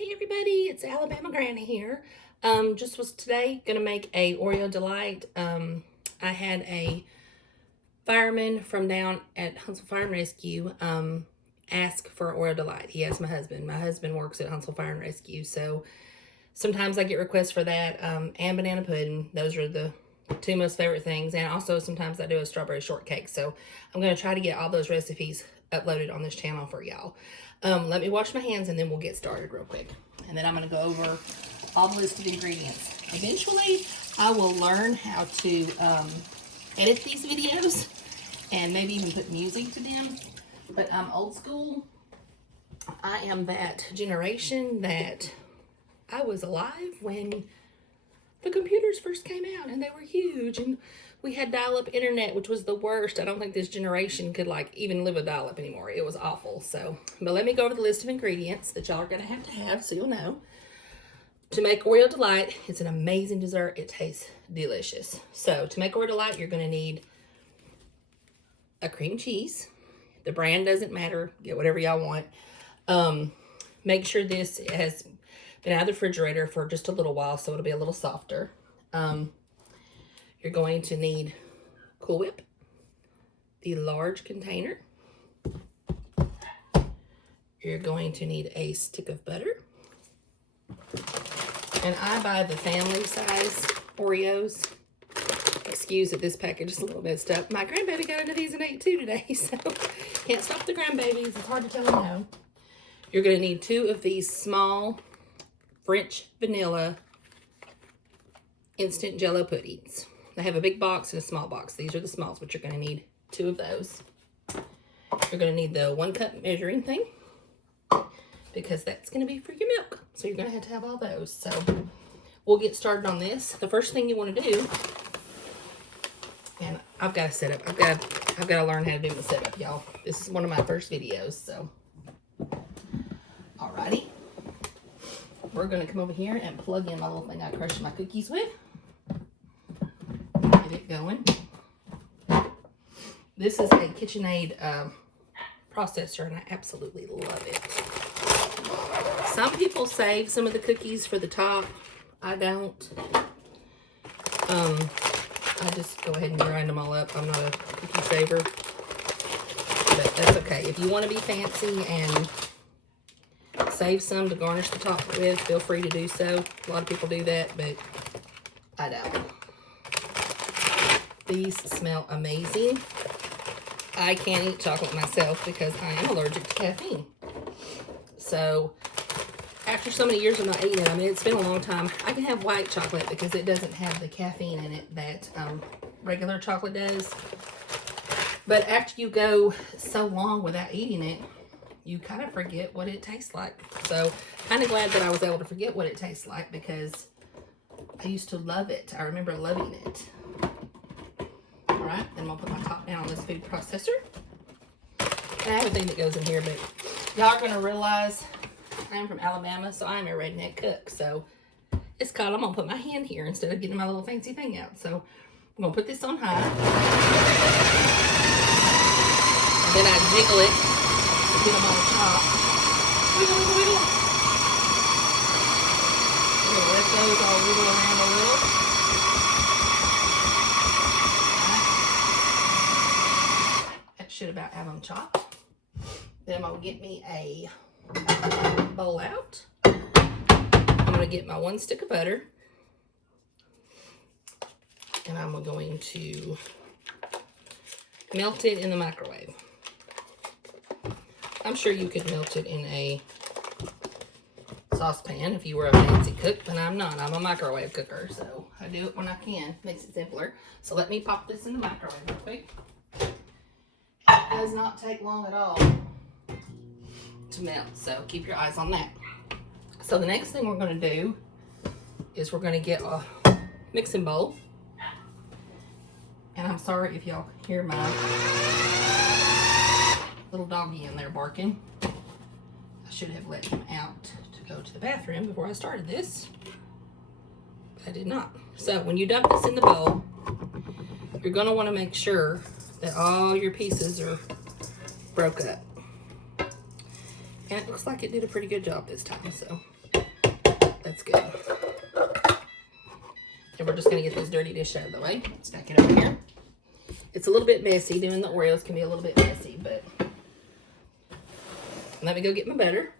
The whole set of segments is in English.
Hey everybody, it's Alabama-Grana here. Just was today gonna make a Oreo Delight. I had a fireman from down at Huntsville Fire and Rescue ask for Oreo Delight. He asked my husband. My husband works at Huntsville Fire and Rescue, so sometimes I get requests for that and banana pudding. Those are the two most favorite things. And also sometimes I do a strawberry shortcake. So I'm gonna try to get all those recipes uploaded on this channel for y'all. Let me wash my hands and then we'll get started real quick. And then I'm gonna go over all the listed ingredients. Eventually, I will learn how to edit these videos and maybe even put music to them. But I'm old school. I am that generation that I was alive when the computers first came out and they were huge and we had dial-up internet, which was the worst. I don't think this generation could like even live with dial-up anymore. It was awful. So, but let me go over the list of ingredients that y'all are gonna have to have so you'll know. To make Oreo Delight, it's an amazing dessert. It tastes delicious. So to make Oreo Delight, you're gonna need a cream cheese. The brand doesn't matter. Get whatever y'all want. Make sure this has been out of the refrigerator for just a little while so it'll be a little softer. You're going to need Cool Whip, the large container. You're going to need a stick of butter. And I buy the family size Oreos. Excuse that this package is a little messed up. My grandbaby got into these and ate two today, so can't stop the grandbabies. It's hard to tell them no. You're going to need 2 of these small French vanilla instant jello puddings. I have a big box and a small box. These are the smalls, but you're going to need 2 of those. You're going to need the 1 cup measuring thing because that's going to be for your milk. So you're going to have all those. So we'll get started on this. The first thing you want to do, and I've got to set up. I've got to learn how to do the setup, y'all. This is one of my first videos, so alrighty. We're going to come over here and plug in my little thing I crushed my cookies with. Get it going. This is a KitchenAid processor, and I absolutely love it. Some people save some of the cookies for the top. I don't. I just go ahead and grind them all up. I'm not a cookie saver, but that's okay. If you want to be fancy and save some to garnish the top with, feel free to do so. A lot of people do that, but I don't. These smell amazing. I can't eat chocolate myself because I am allergic to caffeine. So after so many years of not eating it, I mean, it's been a long time. I can have white chocolate because it doesn't have the caffeine in it that regular chocolate does. But after you go so long without eating it, you kind of forget what it tastes like. So kind of glad that I was able to forget what it tastes like because I used to love it. I remember loving it. All right, then I'm gonna put my top down on this food processor. And I have a thing that goes in here, but y'all are gonna realize I'm from Alabama, so I'm a redneck cook. So it's called, I'm gonna put my hand here instead of getting my little fancy thing out. So I'm gonna put this on high. And then I jiggle it to get them on top. Wiggle, wiggle, wiggle. We're gonna let those all wiggle around a little. That should about have them chopped. Then I'm gonna get me a bowl out. I'm gonna get my 1 stick of butter. And I'm going to melt it in the microwave. I'm sure you could melt it in a saucepan if you were a fancy cook, but I'm not. I'm a microwave cooker, so I do it when I can. Makes it simpler. So let me pop this in the microwave real quick. It does not take long at all to melt, so keep your eyes on that. So the next thing we're going to do is we're going to get a mixing bowl. And I'm sorry if y'all hear my little doggy in there barking. I should have let him out to go to the bathroom before I started this, but I did not. So when you dump this in the bowl, you're going to want to make sure that all your pieces are broke up. And it looks like it did a pretty good job this time, so That's good. And we're just gonna get this dirty dish out of the way. Stack it over here. It's a little bit messy. Doing the Oreos can be a little bit messy, but let me go get my butter.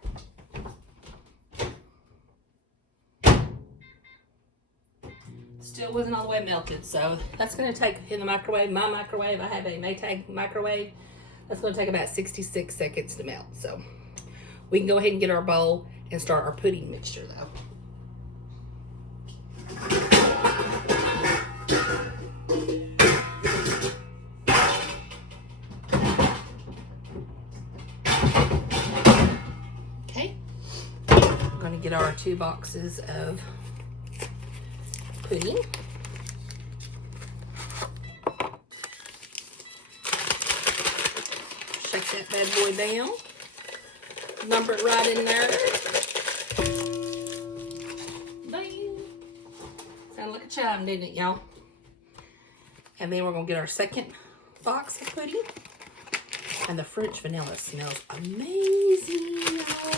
Still wasn't all the way melted, so that's gonna take in the microwave. My microwave, I have a Maytag microwave. That's gonna take about 66 seconds to melt. So we can go ahead and get our bowl and start our pudding mixture though. Okay, we're gonna get our 2 boxes of pudding. Shake that bad boy down. Number it right in there. Bang. Sounded like a chime, didn't it, y'all? And then we're gonna get our second box of pudding. And the French vanilla smells amazing, y'all.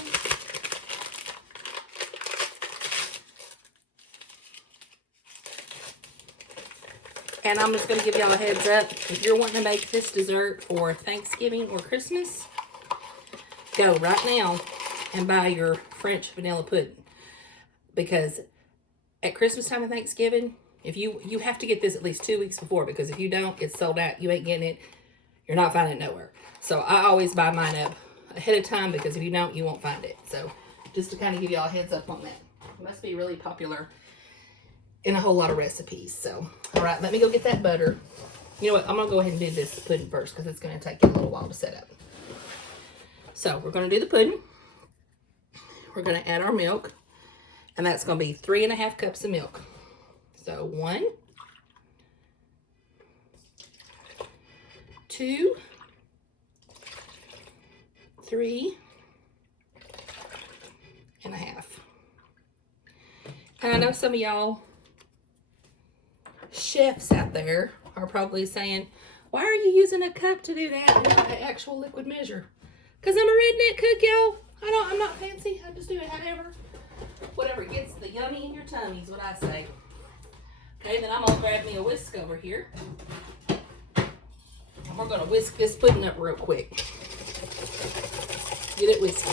And I'm just going to give y'all a heads up. If you're wanting to make this dessert for Thanksgiving or Christmas, go right now and buy your French vanilla pudding. Because at Christmas time and Thanksgiving, if you have to get this at least 2 weeks before, because if you don't, it's sold out. You ain't getting it. You're not finding it nowhere. So I always buy mine up ahead of time, because if you don't, you won't find it. So just to kind of give y'all a heads up on that. It must be really popular in a whole lot of recipes. So, all right, let me go get that butter. You know what? I'm going to go ahead and do this pudding first, because it's going to take you a little while to set up. So we're going to do the pudding. We're going to add our milk, and that's going to be 3.5 cups of milk. So 1, 2, 3.5. And I know some of y'all chefs out there are probably saying, why are you using a cup to do that and not an actual liquid measure? Because I'm a redneck cook, y'all. I'm not fancy. I just do it whatever gets the yummy in your tummy is what I say. Okay, then I'm gonna grab me a whisk over here. And we're gonna whisk this pudding up real quick. Get it whisked.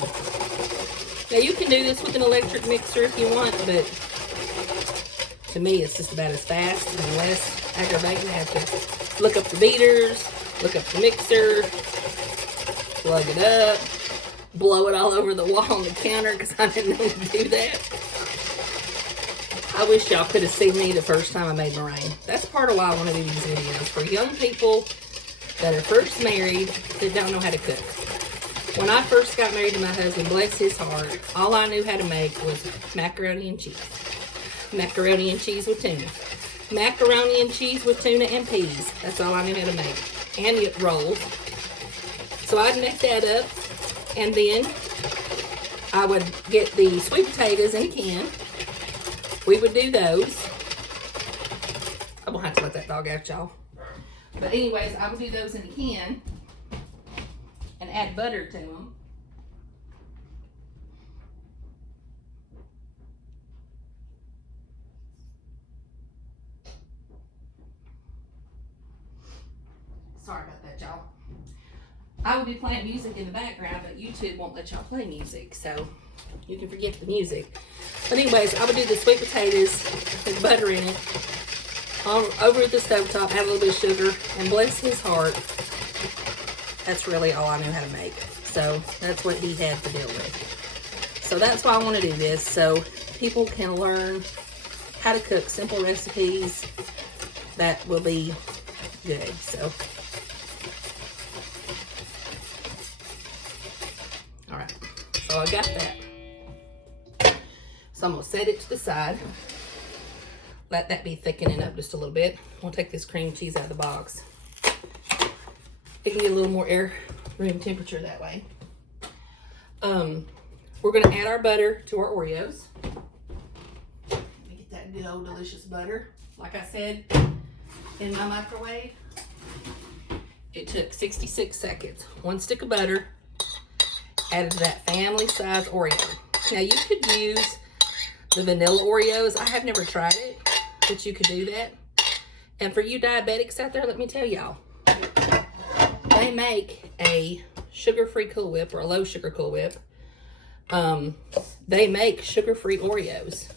Now you can do this with an electric mixer if you want, but to me, it's just about as fast and less aggravating. I have to look up the beaters, look up the mixer, plug it up, blow it all over the wall on the counter, because I didn't know to do that. I wish y'all could have seen me the first time I made meringue. That's part of why I want to do these videos, for young people that are first married that don't know how to cook. When I first got married to my husband, bless his heart, all I knew how to make was macaroni and cheese. Macaroni and cheese with tuna. Macaroni and cheese with tuna and peas. That's all I knew how to make. And rolls. So I'd mix that up, and then I would get the sweet potatoes in a can. We would do those. I'm gonna have to let that dog out, y'all. But anyways, I would do those in a can and add butter to them. Sorry about that, y'all. I will be playing music in the background, but YouTube won't let y'all play music, so you can forget the music. But anyways, I would do the sweet potatoes with butter in it over the stovetop, add a little bit of sugar, and bless his heart, that's really all I knew how to make. So that's what he had to deal with. So that's why I want to do this, so people can learn how to cook simple recipes that will be good. So all right, so I got that. So I'm gonna set it to the side. Let that be thickening up just a little bit. We'll take this cream cheese out of the box. It can get a little more air room temperature that way. We're gonna add our butter to our Oreos. Let me get that good old delicious butter. Like I said, in my microwave, it took 66 seconds. 1 stick of butter added to that family size Oreo. Now you could use the vanilla Oreos. I have never tried it, but you could do that. And for you diabetics out there, let me tell y'all, they make a sugar-free Cool Whip or a low-sugar Cool Whip. They make sugar-free Oreos.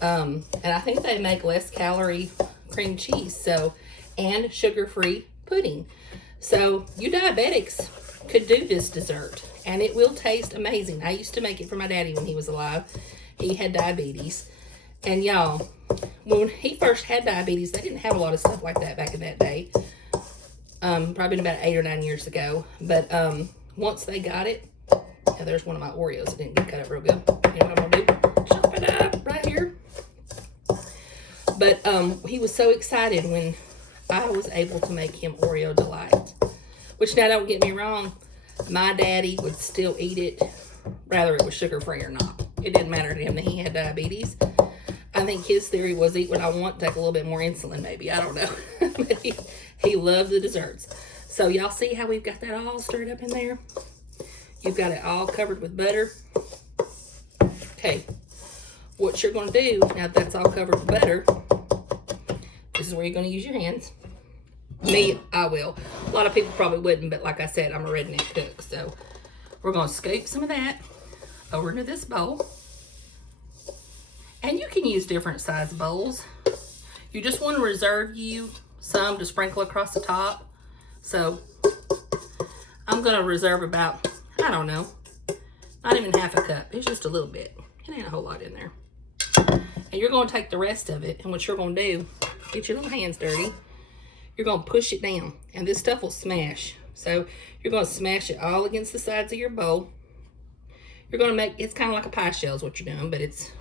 And I think they make less calorie cream cheese, so, and sugar-free pudding. So you diabetics could do this dessert, and it will taste amazing. I used to make it for my daddy when he was alive. He had diabetes. And y'all, when he first had diabetes, they didn't have a lot of stuff like that back in that day. Probably about 8 or 9 years ago. But once they got it, yeah, there's one of my Oreos that didn't get cut up real good. You know what I'm gonna do? Chop it up right here. But he was so excited when I was able to make him Oreo Delight. Which, now don't get me wrong, my daddy would still eat it, whether it was sugar-free or not. It didn't matter to him that he had diabetes. I think his theory was eat what I want, take a little bit more insulin maybe. I don't know. But he loved the desserts. So y'all see how we've got that all stirred up in there? You've got it all covered with butter. Okay. What you're going to do, now that that's all covered with butter, this is where you're going to use your hands. Me, I will. A lot of people probably wouldn't, but like I said, I'm a redneck cook. So we're going to scoop some of that over into this bowl. And you can use different size bowls. You just want to reserve you some to sprinkle across the top. So I'm going to reserve about, I don't know, not even half a cup. It's just a little bit. It ain't a whole lot in there. And you're going to take the rest of it, and what you're going to do, get your little hands dirty. You're going to push it down, and this stuff will smash. So you're going to smash it all against the sides of your bowl. You're going to make, it's kind of like a pie shell is what you're doing, but it's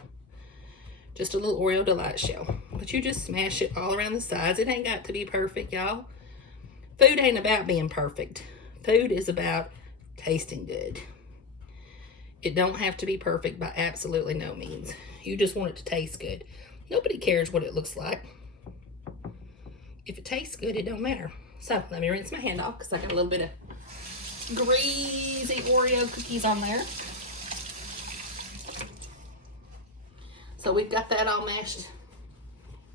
just a little Oreo Delight shell. But you just smash it all around the sides. It ain't got to be perfect, y'all. Food ain't about being perfect. Food is about tasting good. It don't have to be perfect by absolutely no means. You just want it to taste good. Nobody cares what it looks like. If it tastes good, it don't matter. So let me rinse my hand off because I got a little bit of greasy Oreo cookies on there. So we've got that all mashed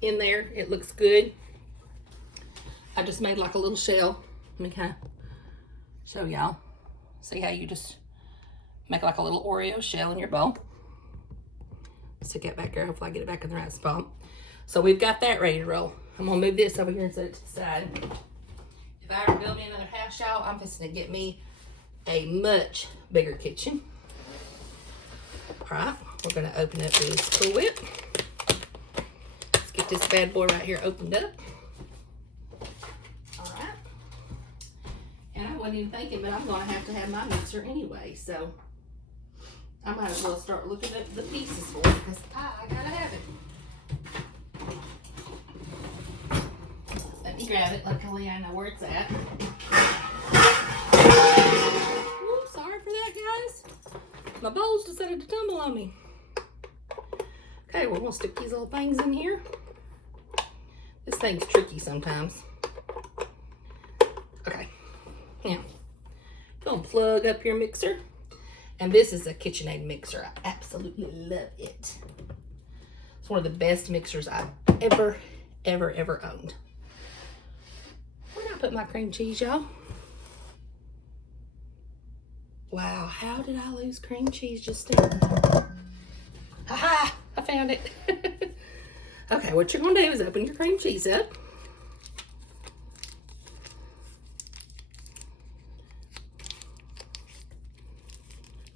in there. It looks good. I just made like a little shell. Let me kind of show y'all. See how you just make like a little Oreo shell in your bowl. Stick that back there. Hopefully I get it back in the right spot. So we've got that ready to roll. I'm gonna move this over here and set it to the side. If I ever build me another house, y'all, I'm just gonna get me a much bigger kitchen. All right, we're gonna open up this Cool Whip. Let's get this bad boy right here opened up. All right. And I wasn't even thinking, but I'm gonna have my mixer anyway, so I might as well start looking at the pieces for it because I gotta have it. Let me grab it. Luckily, I know where it's at. Whoops, sorry for that, guys. My bowls decided to tumble on me. Okay, we're gonna stick these little things in here. This thing's tricky sometimes. Okay, now, go and plug up your mixer. And this is a KitchenAid mixer. I absolutely love it. It's one of the best mixers I've ever owned. Where did I put my cream cheese, y'all? Wow, how did I lose cream cheese just then? Aha, I found it. Okay, what you're gonna do is open your cream cheese up.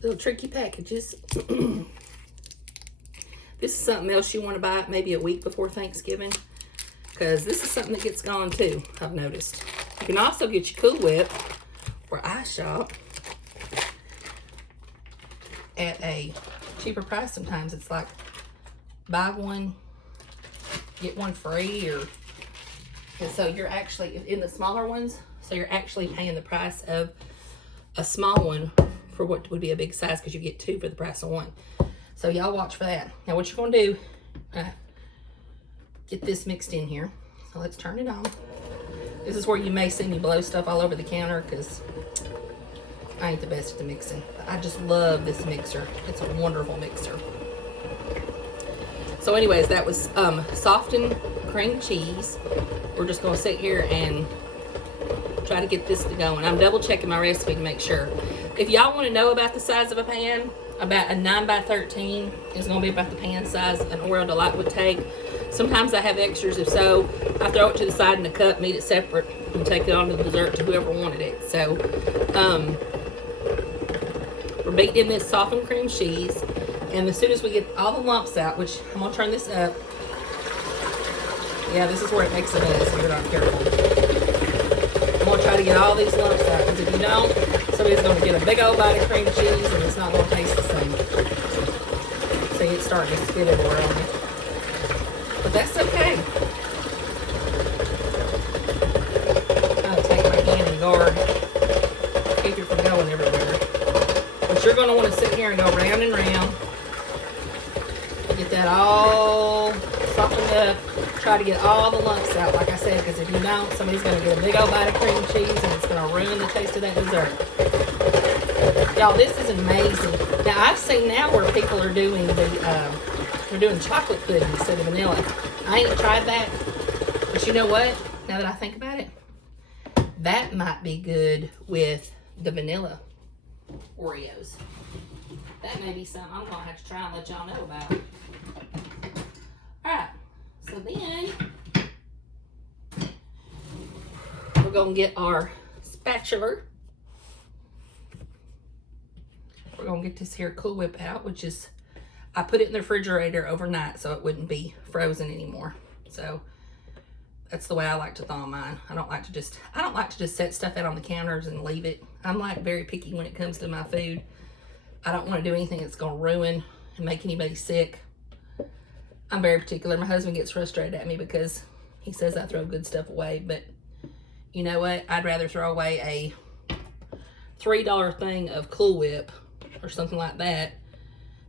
Little tricky packages. This is something else you want to buy maybe a week before Thanksgiving, because this is something that gets gone too, I've noticed. You can also get your Cool Whip, where I shop, at a cheaper price sometimes. It's like buy one, get one free, and so you're actually, in the smaller ones, so you're actually paying the price of a small one for what would be a big size, because you get two for the price of one. So y'all watch for that. Now what you're gonna do, get this mixed in here. So let's turn it on. This is where you may see me blow stuff all over the counter because I ain't the best at the mixing. But I just love this mixer. It's a wonderful mixer. So anyways, that was softened cream cheese. We're just gonna sit here and try to get this to go. And I'm double checking my recipe to make sure. If y'all want to know about the size of a pan, about a 9 by 13 is going to be about the pan size an Oreo Delight would take. Sometimes I have extras. If so, I throw it to the side in a cup, eat it separate, and take it on to the dessert to whoever wanted it. So we're beating this softened cream cheese, and as soon as we get all the lumps out, which I'm going to turn this up. Yeah, this is where it makes a mess if you're not careful. I'm going to try to get all these lumps out, because if you don't, somebody's going to get a big old bite of cream cheese and it's not going to taste the same. See, it's starting to spit everywhere on me. But that's okay. I'll take my hand and guard, keep it from going everywhere. But you're going to want to sit here and go round and round. Get that all softened up. Try to get all the lumps out, like I said, because if you don't, somebody's going to get a big old bite of cream cheese and it's going to ruin the taste of that dessert. Y'all, this is amazing. Now, I've seen now where people are doing they're doing chocolate pudding instead of vanilla. I ain't tried that, but you know what? Now that I think about it, that might be good with the vanilla Oreos. That may be something I'm going to have to try and let y'all know about. All right. So then, we're going to get our spatula. We're going to get this here Cool Whip out, which is, I put it in the refrigerator overnight so it wouldn't be frozen anymore. So that's the way I like to thaw mine. I don't like to just set stuff out on the counters and leave it. I'm like very picky when it comes to my food. I don't want to do anything that's going to ruin and make anybody sick. I'm very particular. My husband gets frustrated at me because he says I throw good stuff away, but you know what? I'd rather throw away a $3 thing of Cool Whip or something like that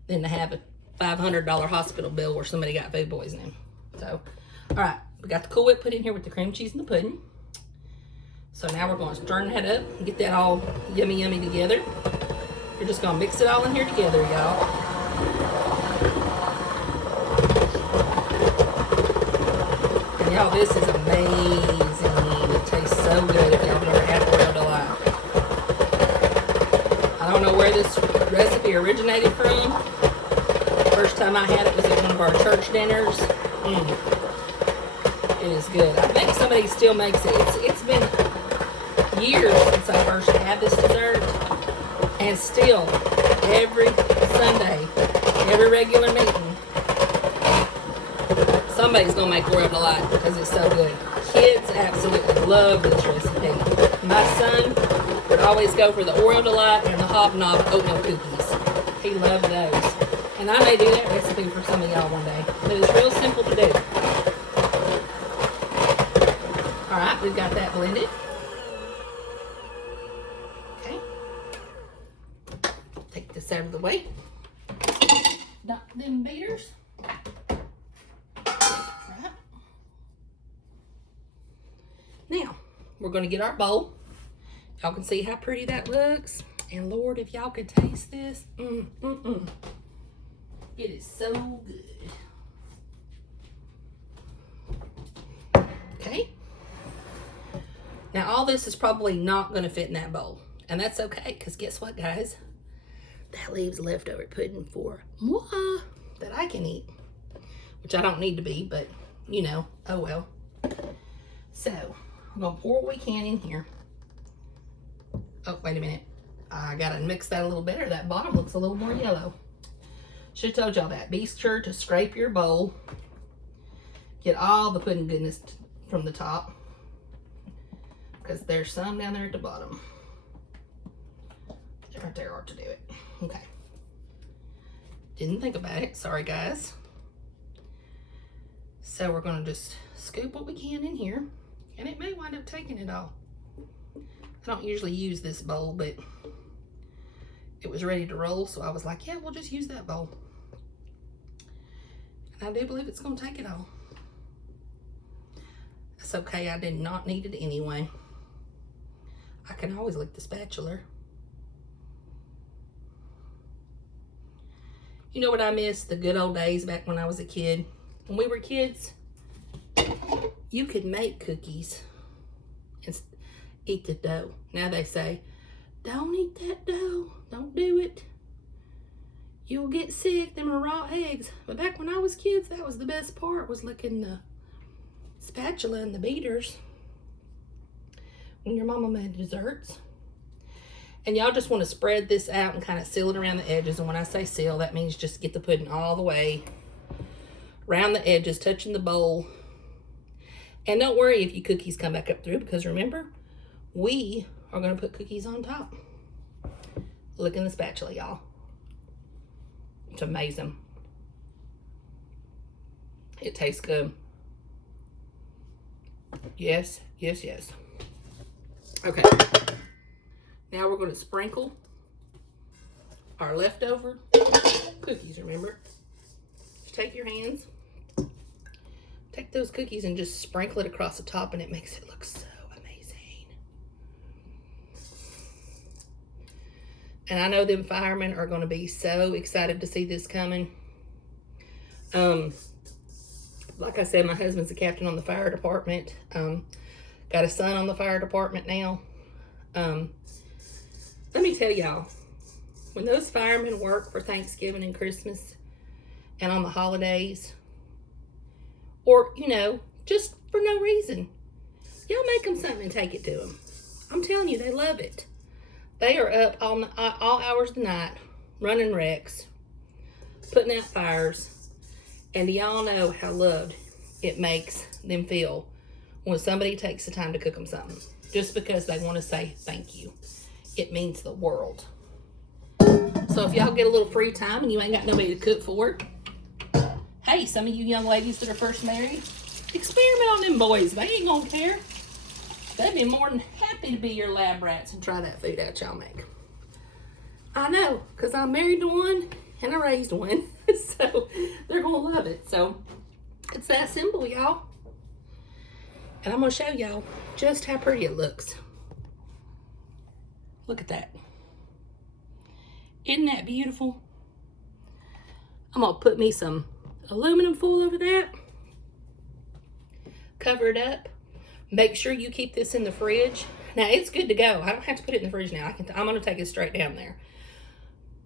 than to have a $500 hospital bill where somebody got food poisoning. So, all right, we got the Cool Whip put in here with the cream cheese and the pudding. So now we're going to stir that up and get that all yummy, yummy together. You're just going to mix it all in here together, y'all. Y'all, this is amazing. It tastes so good if y'all never had Oreo Delight. I don't know where this recipe originated from. First time I had it was at one of our church dinners. It is good. I think somebody still makes it. It's been years since I first had this dessert. And still, every Sunday, every regular meeting, somebody's gonna make Oreo Delight because it's so good. Kids absolutely love this recipe. My son would always go for the Oreo Delight and the Hobnob oatmeal cookies. He loved those. And I may do that recipe for some of y'all one day. But it's real simple to do. Alright, we've got that blended. Okay. Take this out of the way. Knock them beaters. Now, we're going to get our bowl. Y'all can see how pretty that looks. And Lord, if y'all could taste this. It is so good. Okay. Now, all this is probably not going to fit in that bowl. And that's okay, because guess what, guys? That leaves leftover pudding for moi that I can eat. Which I don't need to be, but, you know, oh well. So, I'm going to pour what we can in here. Oh, wait a minute. I got to mix that a little better. That bottom looks a little more yellow. Should have told y'all that. Be sure to scrape your bowl. Get all the pudding goodness from the top. Because there's some down there at the bottom. Right there ought to do it. Okay. Didn't think about it. Sorry, guys. So we're going to just scoop what we can in here. And it may wind up taking it all. I don't usually use this bowl, but it was ready to roll, so I was like, yeah, we'll just use that bowl. And I do believe it's going to take it all. That's okay, I did not need it anyway. I can always lick the spatula. You know what I miss? The good old days back when I was a kid. when we were kids, you could make cookies and eat the dough. Now they say, don't eat that dough. Don't do it. You'll get sick. Them are raw eggs. But back when I was kids, that was the best part, was licking the spatula and the beaters when your mama made desserts. And y'all just want to spread this out and kind of seal it around the edges. And when I say seal, that means just get the pudding all the way around the edges, touching the bowl. And don't worry if your cookies come back up through, because remember, we are going to put cookies on top. Look in the spatula, y'all. It's amazing. It tastes good. Yes, yes, yes. Okay. Now we're going to sprinkle our leftover cookies, remember? Just take your hands, take those cookies and just sprinkle it across the top, and it makes it look so amazing. And I know them firemen are going to be so excited to see this coming. Like I said, my husband's a captain on the fire department. Got a son on the fire department now. Let me tell y'all, when those firemen work for Thanksgiving and Christmas and on the holidays, or, you know, just for no reason, y'all make them something and take it to them. I'm telling you, they love it. They are up all hours of the night, running wrecks, putting out fires, and do y'all know how loved it makes them feel when somebody takes the time to cook them something, just because they want to say thank you. It means the world. So if y'all get a little free time and you ain't got nobody to cook for, hey, some of you young ladies that are first married, experiment on them boys. They ain't gonna care. They'd be more than happy to be your lab rats and try that food out y'all make. I know, because I'm married to one and I raised one. So they're gonna love it. So it's that simple, y'all. And I'm gonna show y'all just how pretty it looks. Look at that. Isn't that beautiful? I'm gonna put me some aluminum foil over that. Cover it up. Make sure you keep this in the fridge. Now it's good to go. I don't have to put it in the fridge now. I'm gonna take it straight down there.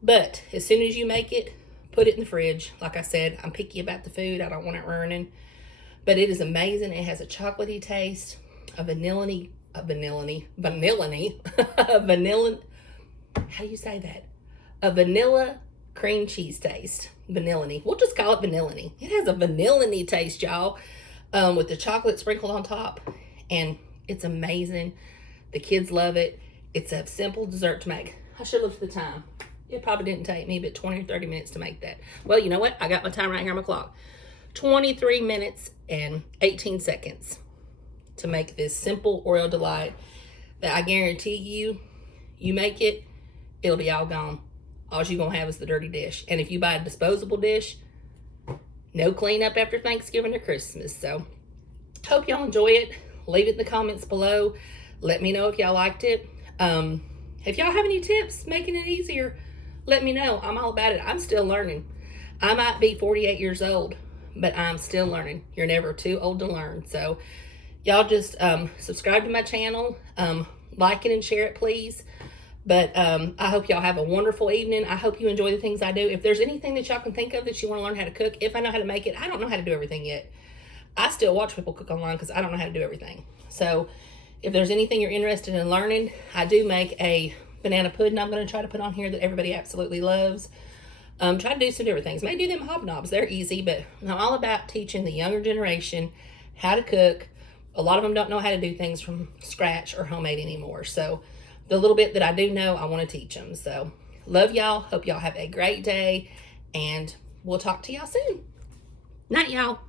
But as soon as you make it, put it in the fridge. Like I said, I'm picky about the food. I don't want it ruining. But it is amazing. It has a chocolatey taste, a vanilla, how do you say that? A vanilla cream cheese taste. Vanilla-y. We'll just call it vanilla-y. It has a vanilla-y taste, y'all, with the chocolate sprinkled on top. And it's amazing. The kids love it. It's a simple dessert to make. I should look at the time. It probably didn't take me but 20 or 30 minutes to make that. Well, you know what? I got my time right here on my clock. 23 minutes and 18 seconds to make this simple Oreo Delight that I guarantee you, you make it, it'll be all gone. All you're going to have is the dirty dish. And if you buy a disposable dish, no cleanup after Thanksgiving or Christmas. So, hope y'all enjoy it. Leave it in the comments below. Let me know if y'all liked it. If y'all have any tips making it easier, let me know. I'm all about it. I'm still learning. I might be 48 years old, but I'm still learning. You're never too old to learn. So, y'all just subscribe to my channel. Like it and share it, please. But I hope y'all have a wonderful evening. I hope you enjoy the things I do. If there's anything that y'all can think of that you want to learn how to cook, if I know how to make it, I don't know how to do everything yet. I still watch people cook online because I don't know how to do everything. So if there's anything you're interested in learning, I do make a banana pudding I'm going to try to put on here that everybody absolutely loves. Try to do some different things. Maybe do them hobnobs. They're easy, but I'm all about teaching the younger generation how to cook. A lot of them don't know how to do things from scratch or homemade anymore. So the little bit that I do know, I want to teach them. So love y'all. Hope y'all have a great day. And we'll talk to y'all soon. Night, y'all.